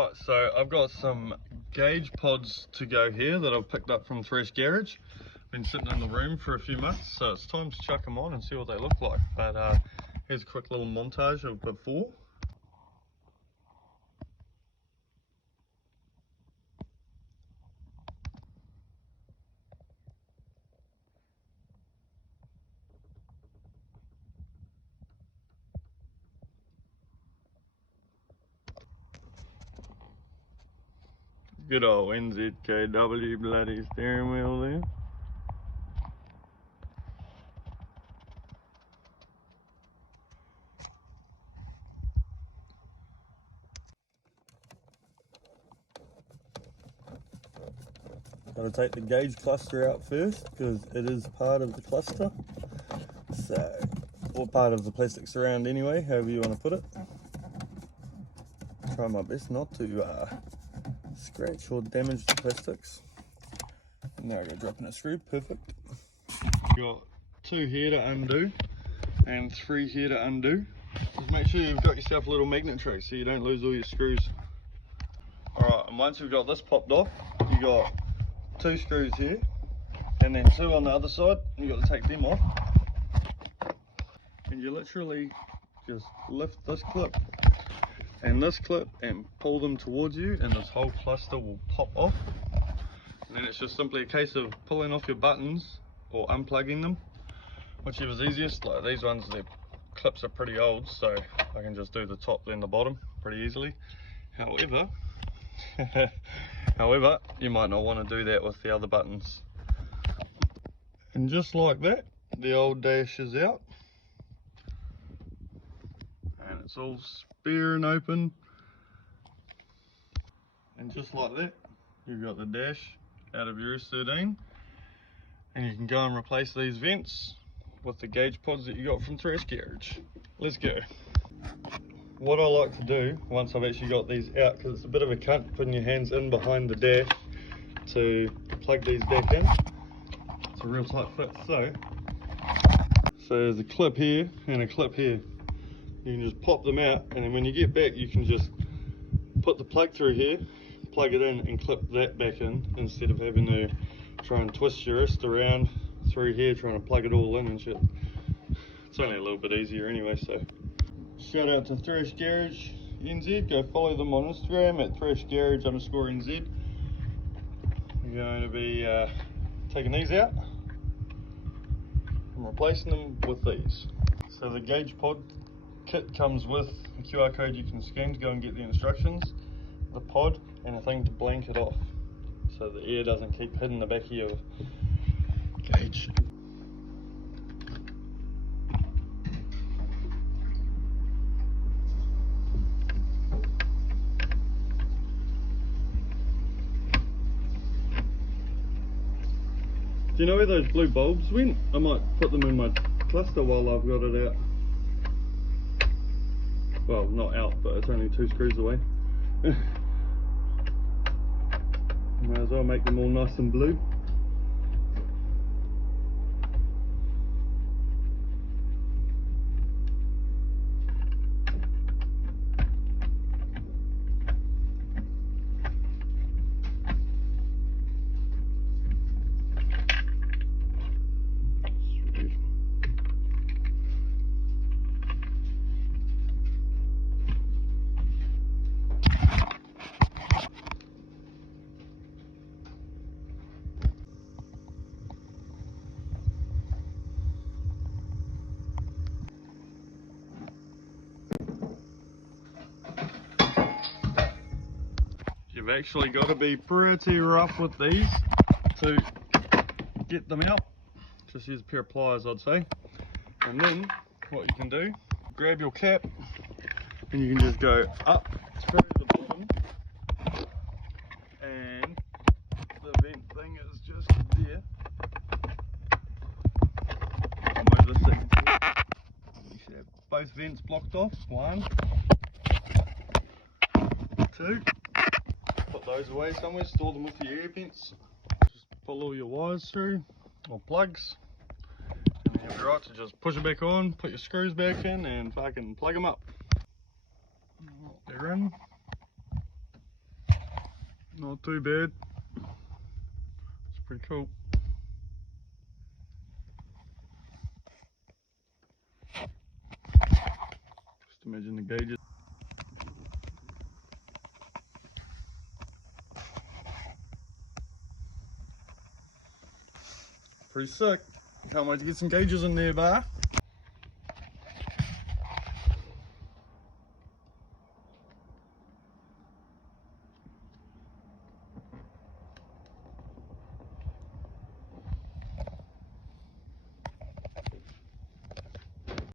Alright, so I've got some gauge pods to go here that I've picked up from Thrash Garage. Been sitting in the room for a few months, so it's time to chuck them on and see what they look like. But here's a quick little montage of before. Good old NZKW bloody steering wheel there. Got to take the gauge cluster out first because it is part of the cluster. So, or part of the plastic surround anyway, however you want to put it. Try my best not to scratch or damage the plastics. And there I go, dropping a screw, perfect. Got 2 here to undo and 3 here to undo. Just make sure you've got yourself a little magnet tray so you don't lose all your screws. Alright, and once you've got this popped off, you got 2 screws here and then 2 on the other side. You got to take them off. And you literally just lift this clip and this clip and pull them towards you, and this whole cluster will pop off. And then it's just simply a case of pulling off your buttons or unplugging them, whichever's easiest. Like these ones, their clips are pretty old, so I can just do the top then the bottom pretty easily. However, you might not want to do that with the other buttons. And just like that, the old dash is out. And it's all spare and open. And just like that, you've got the dash out of your S13. And you can go and replace these vents with the gauge pods that you got from Thrash Garage. Let's go. What I like to do once I've actually got these out, because it's a bit of a cunt putting your hands in behind the dash to plug these back in. It's a real tight fit. So there's a clip here and a clip here. You can just pop them out, and then when you get back you can just put the plug through here, plug it in and clip that back in, instead of having to try and twist your wrist around through here trying to plug it all in and shit. It's only a little bit easier anyway. So shout out to Thrash Garage NZ, go follow them on Instagram at thrashgarage_NZ. We're going to be taking these out and replacing them with these. So the gauge pod kit comes with a QR code you can scan to go and get the instructions, the pod, and a thing to blank it off so the air doesn't keep hitting the back of your gauge. Do you know where those blue bulbs went? I might put them in my cluster while I've got it out. Well, not out, but it's only 2 screws away. Might as well make them all nice and blue. You've actually got to be pretty rough with these to get them out. Just use a pair of pliers, I'd say. And then what you can do, grab your cap and you can just go up through the bottom, and the vent thing is just there. I'll move this thing. You should have both vents blocked off. 1, 2. Put those away somewhere, store them with your air vents. Just pull all your wires through, or plugs, and then you'll be right to just push it back on, put your screws back in, and fucking plug them up. They're in. Not too bad. It's pretty cool. Just imagine the gauges. Pretty sick. Can't wait to get some gauges in there, bar.